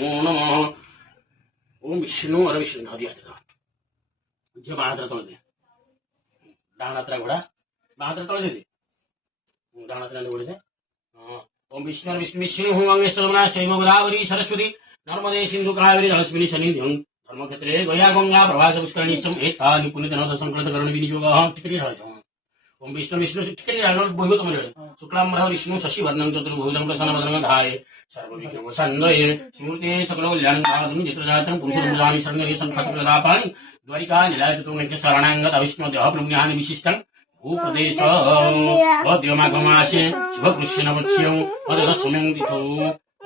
नमो नमः। ओम विष्णु और विष्णु धा दिया झियो बाणत्र तळ दे डाणात्रा घोडा बाणत्र तळ दे डाणात्रा घोडे दे ओम विष्णु और विष्णु विष्णु हूं अंगे सर्वना शैव गोदावरी सरस्वती नर्मदे सिंधु कावेरी जलस्मिनी सन्निधिं धर्मक्षेत्रे गया गंगा प्रवास पुष्करणीचम एतानि पुण्यतनोद संकृत करण विनियोगः टिकरी हळद ओम विष्णु विष्णु टिकरी हळद बहुत मरे शुक्लांबर विष्णु शशि वर्णं चतुर्भुजं प्रसन्नवदनं धाये सर्वविघ्नोपशान्तये स्मृते सकलकल्याणं चित्रजातं पुरुषोत्तमानि शरणये संखतप्रदापानि द्वारिका निलायतुमेत्य शरणांगत अविष्णुदेह पुण्यानि विशिष्टं भूप्रदेश अद्यमागमाशे शुभकृष्णवक्ष्यं अदरसुमं दिथो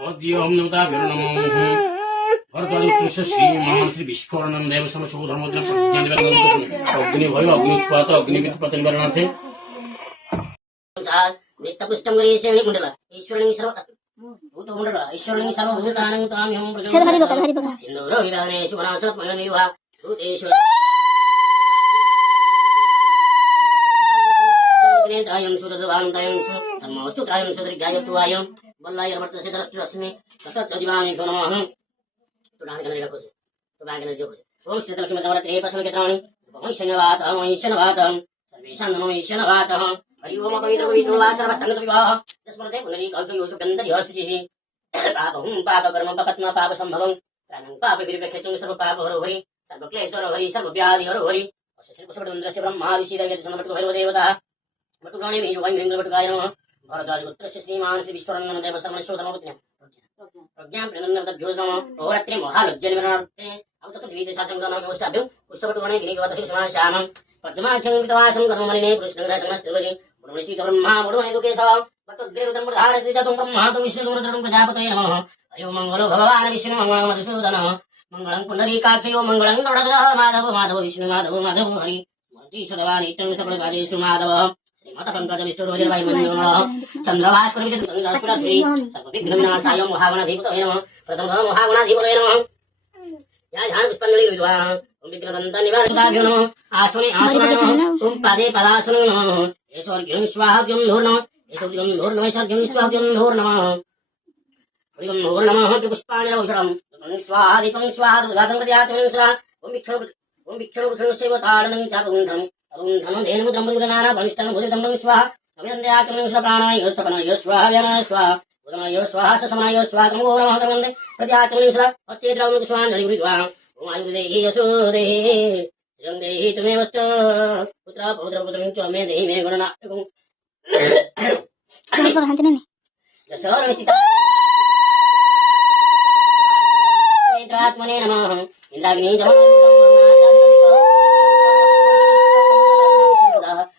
अद्यं नवता विर्णमो भरद्वाज श्रीमान श्री विस्फोरणं देव समशोधर्मोद्रम अग्नि भय अग्नित्पात अग्निवित्पत निवारणार्थे नित्यपुष्टं गणेशेन कुंडल ईश्वरणी सर्व भूतमंडल ईश्वरणी सर्वभूतानां ताम्यं प्रजननं सिंधुरो विधाने शुभनासत मननिवा भूतेषु त्रायं सुदर्वान्तायं धर्मवस्तु त्रायं सुदर्गायत्वायं वल्लाय वर्तसे दरस्तु अस्मि ततत् जीवामि नमः तुडान गणेश कोसे तुडान गणेश कोसे ओम श्री लक्ष्मी नवरात्रे पश्चिम केत्राणि वैष्णवातं सर्वेषां नमो वैष्णवातः हरि ओम पवित्र पवित्र वा सर्वस्तंगत विवाह स्मरते पुनरी कल्पयो सुगंध यशुचिः पापहं पापकर्म पपत्म पाप संभवं प्राणं पाप विरपेक्षं सर्व पाप हरो हरि सर्व क्लेश हरो हरि सर्व व्याधि हरो हरि अशेष पुष्पवृंदस्य ब्रह्मा ऋषि देवता समर्पितो भैरव देवता बटुगाणे मे योगं गृंग बटुगाय नमः भरद्वाज पुत्रस्य श्रीमान श्री विश्वरंगन देव सर्वशोधमोत्य प्रज्ञां प्रणन्दभ्यो नमः अहोरात्रे महालज्ज निवारणार्थे अवतत विविध साधनं नमस्ताभ्यो पुष्पवटुगणे गिरिगवतस्य समाश्यामं पद्माख्यं वितवासं कर्ममलिने कृष्णङ्गराजनस्तुवजे गुणवृष्टि ब्रह्मा गुणवने दुकेशव बटुद्रेवतं प्रधारति ततं ब्रह्मा तु विष्णुरुद्रं प्रजापतये नमः हरि ओम मंगलो भगवान् विष्णु मंगलं मधुसूदनः मंगलं पुंडरीकाक्षयो मंगलं गरुडध्वजः माधव माधव विष्णु माधव माधव हरि मूर्ति सदवा नित्यं सकलकार्येषु माधव श्रीमतः पंकज विष्णुर्वज्रवायु मंगलः चंद्रभास्कर विजयपुरस्पति सर्वविघ्नविनाशाय महागणाधिपतये नमः प्रथमः महागणाधिपतये नमः या ध्यान पुष्पांजलि विद्वान् ओम विघ्नदन्त निवारणाभ्यो नमः आसने आसने नमः ओम पादे पदासने नमः ऐश्वर्यं स्वाहाभ्यं धूर् नमः ऐश्वर्यं धूर् नमः ऐश्वर्यं स्वाहाभ्यं धूर् नमः हरिं धूर् नमः पुष्पाणि औषधं स्वाहा दीपं स्वाहा दुर्गातं प्रत्यात्मनं स्वाहा ओम विक्षणु सेवताडनं चापुण्डं अरुण्ढनं धेनुमुद्रं मुद्रनाना भविष्टं भुजदं स्वाहा अभिनन्द्यात्मनं प्राणाय सपनाय स्वाहा व्यानाय स्वाहा उदनाय स्वाहा ससमनाय स्वाहा तमो नमः तमन्दे प्रत्यात्मनं स्वाहा हस्ते द्रवं स्वाहाञ्जलि विद्वान् ओम आयुर्देहि यशोदेहि यं देहि तमेवश्च पुत्र पौत्र पुत्रं च मे देहि मे गणनायकं यशोरनिष्ठिता आत्मने नमः इंद्राग्नि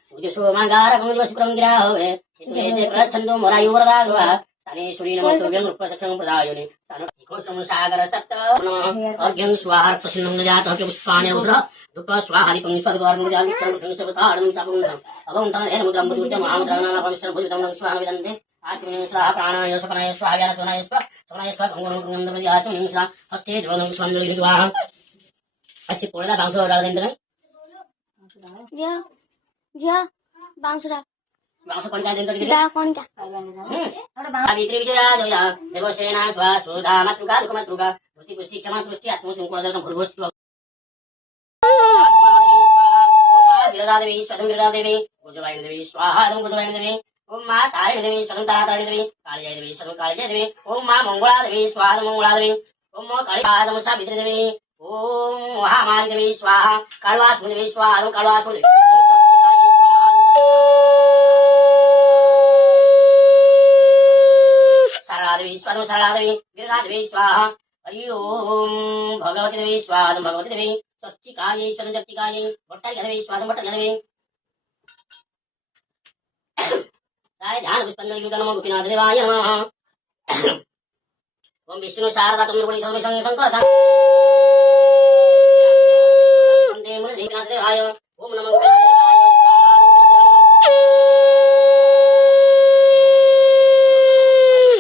सूर्यशोमागारकं ग्राहवे चित्ते प्रच्छन्दो मोरायुवरदाग्रवा तानेश्वरी नमो तुभ्यं रूपसख्यं प्रदायिने तानोषं सागर सप्त नमः अर्घ्यं स्वाहा प्रसन्नं जातः पुष्पाणि रुद्र धूप स्वाहा हरिपं स्वर्गवर्णं जातं सबसारणं चापुण्डं अवंतन हेमुद्रं बुद्धं महामुद्रं भविष्यं भुजतं स्वाहा विदन्ते आत्मनं स्वाहा प्राणाय सपनाय स्वाहा व्यान सोनाय स्वाहा सपनाय स्वाहा गंगनं प्रति आत्मनं स्वाहा हस्ते द्रवं स्वाहाञ्जलि विद्वान् अच्छी पोळ्याला बांसुरा डाल देंगे जिया जिया बांसुरा बांसु कोण काय देंगे दिला कौन क्या सावित्री विजया जया देवसेना स्वा सुधा मातृका दुःखमातृका धृति पुष्टि क्षमा पुष्टि आत्मसंकुलदं भूर्भुवस्व विरदादेवी स्वदं विरदादेवी गुजवायुदेवी स्वाहा दं गुजवायुदेवी ओम मां तारिणी देवी स्वदं तारिणी देवी कालिया देवी स्वदं कालिया देवी ओम मां मंगला देवी स्वाहा दं मंगला देवी ओम मां कालिका दं सावित्री देवी ओम महामारी देवी स्वाहा कालवासुनी देवी स्वाहा दं कालवासुनी देवी ओम सप्तिकाली स्वाहा सरला देवी स्वदं सरला देवी विरदा देवी स्वाहा हरि ओम भगवती देवी स्वाहा दं भगवती देवी सच्चिकायै स्वदं जत्तिकायै भट्टारिका देवी स्वाहा दं भट्टारिका देवी काय ध्यान पुष्पांजलि नमो गोपीनाथ देवाय नमः ओम विष्णु शारदा तमोगुणी सर्व शंकर वंदे मुनिनाथ देवाय ओम नमो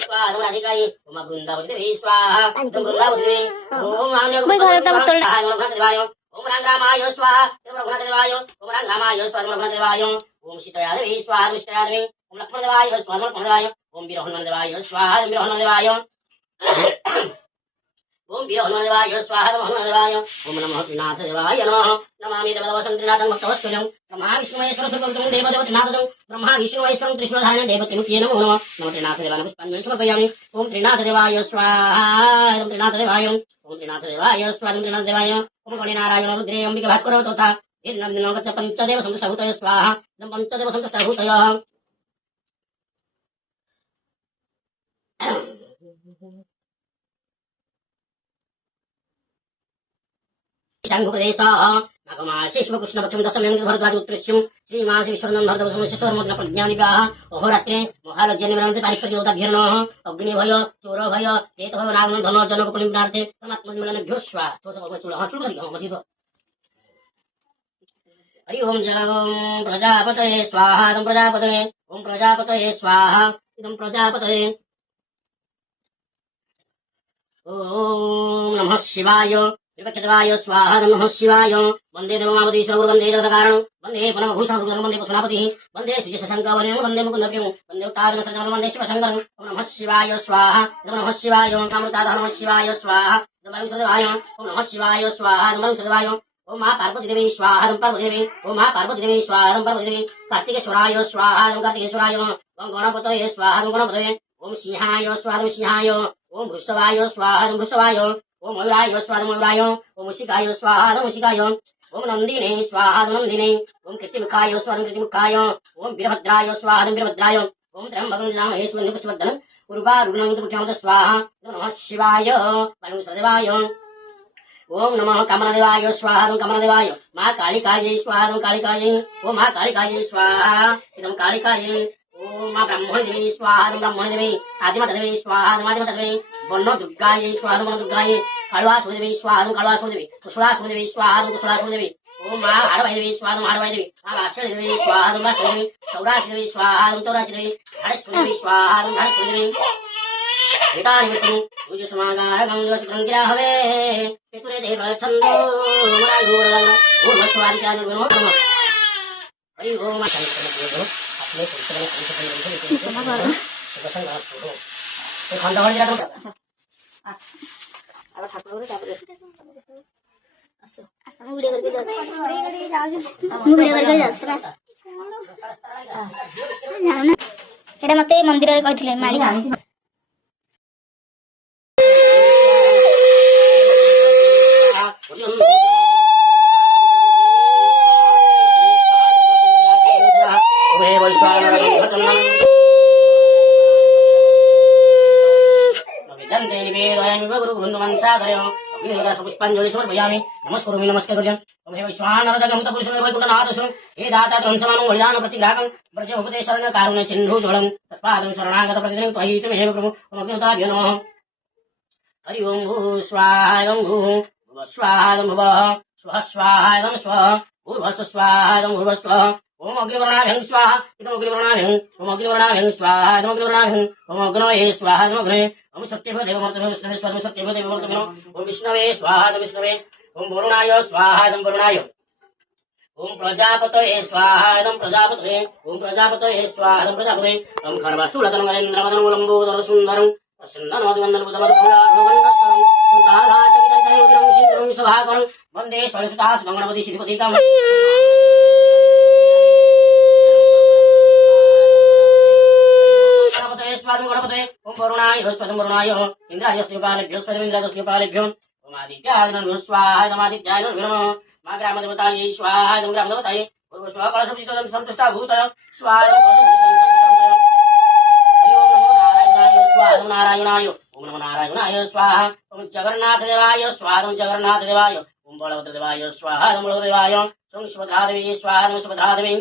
स्वाहा अधिकाय ओम वृंदावती देवी स्वाहा वृंदावती देवी ओम देवाय ओम रामाय स्वाहा रघुनाथ देवाय ओम रामाय स्वाहा रघुनाथ देवाय ओम सीता देवी स्वाहा सीता देवी ओम लक्ष्मण देवाय स्वाहा लक्ष्मण देवाय ओम वीर हनुमान देवाय स्वाहा वीर हनुमान देवाय ओम वीर हनुमदेवाय स्वाहा नमः हनुमदेवाय ओम नमः त्रिनाथदेवाय नमः नमामि देवदेवतं त्रिनाथं भक्तवत्सलं ब्रह्मा विष्णु महेश्वर सुरगुरुं देवदेवत्रिनाथं ब्रह्मा विष्णु महेश्वरं त्रिशूलधारिणं देवतेमुखे नमो नमः नमः त्रिनाथदेवाय पुष्पाञ्जलिं समर्पयामि ओम त्रिनाथदेवाय स्वाहा ओम त्रिनाथदेवाय स्वाहा त्रिनाथदेवाय ओम गणेनारायण रुद्रे अंबिका भास्कर तथा नगत पंचदेव संतुष्टभूतय स्वाहा पंचदेव संतुष्टभूतय शांगुप्रदेशः शिवकृष्णपक्षं दशम्यं भरद्वाज उत्कृष्यं श्रीमास विश्वरनं भरदवसमेश्वरमग्न प्रज्ञानिव्याः अहोरात्रे महालज्जनिवृन्ते तारीश्वर्योदाभ्यर्णः अग्निभय चोरभय प्रेतभय नागन धनर्जनकपुलिम्नार्थे परमात्मनिर्मलनेभ्यो स्वाहा हरि ओम जगं प्रजापतये स्वाहा इदं प्रजापतये ओम प्रजापतये स्वाहा इदं प्रजापतये ओम नमः शिवाय विपक्षदेवाय स्वाहा नमः शिवाय वंदे देवमावतीश्वर वंदे जगत्कारणं वंदे पुनर्भूषण वंदे पशुनापतिः वंदे श्रीशशङ्कवर्यं वंदे मुकुन्दप्रियं वंदे उत्तारणसर्जनं वंदे शिवशङ्करं ओम नमः शिवाय स्वाहा ओम नमः शिवाय अमृताधर नमः शिवाय स्वाहा ओम नमः शिवाय स्वाहा नमः शिवाय ओम मा पार्वती देवी स्वाहा ओम पार्वती देवी ओम मा पार्वती देवी स्वाहा ओम पार्वती देवी कार्तिकेश्वराय स्वाहा ओम कार्तिकेश्वराय ओम गणपतये स्वाहा ओम गणपतये ओम सिंहाय स्वाहा ओम सिंहाय ओम वृषभाय स्वाहा ओम वृषभाय ओम मयूराय स्वाहा ओम मयूराय ओम मूषिकाय स्वाहा ओम मूषिकाय ओम नंदिने स्वाहा ओम नंदिने ओम कृतिमुखाय स्वाहा ओम कृतिमुखाय ओम वीरभद्राय स्वाहा ओम वीरभद्राय ओम त्र्यंबकं यजामहे सुगन्धिं पुष्टिवर्धनं उर्वारुकं मुख्यमंत्र स्वाहा नमः शिवाय परमेश्वरदेवाय ओम नमः कामनादेवाय स्वाहा ओम कामनादेवाय मा कालिकायै स्वाहा ओम कालिकायै ओम मा कालिकायै स्वाहा इदं कालिकायै ओम मा ब्रह्मणि देवी स्वाहा ओम ब्रह्मणि देवी आदिमाता देवी स्वाहा ओम आदिमाता देवी वर्ण दुर्गायै स्वाहा ओम वर्ण दुर्गायै कालवासुनी देवी स्वाहा ओम कालवासुनी देवी कुशलासुनी देवी स्वाहा ओम कुशलासुनी देवी ओम मा हाड़वाई देवी स्वाहा ओम हाड़वाई देवी मा वासुनी देवी स्वाहा ओम वासुनी देवी चौरासी देवी स्वाहा ओम चौरासी देवी धारेश्वरी देवी स्वाहा ओम धारेश्वरी देवी वितानि विष्णु पूज्य समागारं जोषितं गिरा हवे पितुरे देव छन्दो मरायुरलं ओम स्वारि चानुर्वनो कर्म हरि ओम शंकर अपने पुस्तकं खंडवाणी जातो अब ठाकुर तापर असं मी व्हिडिओ करके जाऊ ମୁଁ ଭିଡ଼ିଓ କରିକି ଯାଉଛି ବାସ୍ ଜାଣୁ ନା ଏଇଟା ମତେ ମନ୍ଦିରରେ କହିଥିଲେ ମାଳି पुष्पांजलि समर्पयामि नमस्करोमि नमस्कारं ओम हे वैश्वानर जगमुत पुरुषं वैकुण्ठनाथं हे दाता त्वंसमानं वैदान प्रतिग्राहकं ब्रजमुपते शरण कारुण्य सिन्धु जलं तत्पादं शरणागत प्रतिदिनं त्वयि त्वमेव प्रभु ओम अग्निहोत्राभ्यो नमः हरि ओम भू स्वाहा ओम भू भुव स्वाहा ओम भुवः स्वः स्वाहा ओम स्वः भूर्भुवः स्वाहा ओम भूर्भुवः ओम अग्निवर्णाभ्यं स्वाहा इदं अग्निवर्णाभ्यं ओम अग्निवर्णाभ्यं स्वाहा इदं अग्निवर्णाभ्यं ओम अग्नये स्वाहा इदं अग्नये ओम सत्यभ्यो देवमूर्तभ्यो विष्णवे स्वाहा सत्यभ्यो देवमूर्तभ्यो ओम विष्णवे स्वाहा इदं विष्णवे ओम वरुणाय स्वाहा इदं वरुणाय ओम प्रजापतये स्वाहा इदं प्रजापतये ओम प्रजापतये स्वाहा इदं प्रजापतये ओम खरवस्तुलतनं गजेन्द्रवदनं लम्बोदरं सुन्दरं प्रसन्ननवद्वन्दनबुधमधुरं ताघातविदन्तयुग्रं सिन्दुरं सभाकरं वन्दे स्वयंसुता सुगणपति श्रीपति काम गणपतये ओम वरुणाय स्वयं वरुणाय इंद्राय स्वयंपालेभ्यो स्वयं इंद्राय स्वयंपालेभ्यो ओम आदित्याय नमः स्वाहा ओम आदित्याय नमः मा ग्रामदेवतायै स्वाहा ओम ग्रामदेवतायै ओम स्वाकलसंयुतं संतुष्टा भूतय स्वाहा ओम नारायणाय ओम नमो नारायणाय स्वाहा ओम जगन्नाथ देवाय स्वाहा ओम जगन्नाथ देवाय ओम बलभद्र देवाय स्वाहा ओम बलभद्र देवाय ओम सुभद्रा देवी स्वाहा ओम सुभद्रा देवी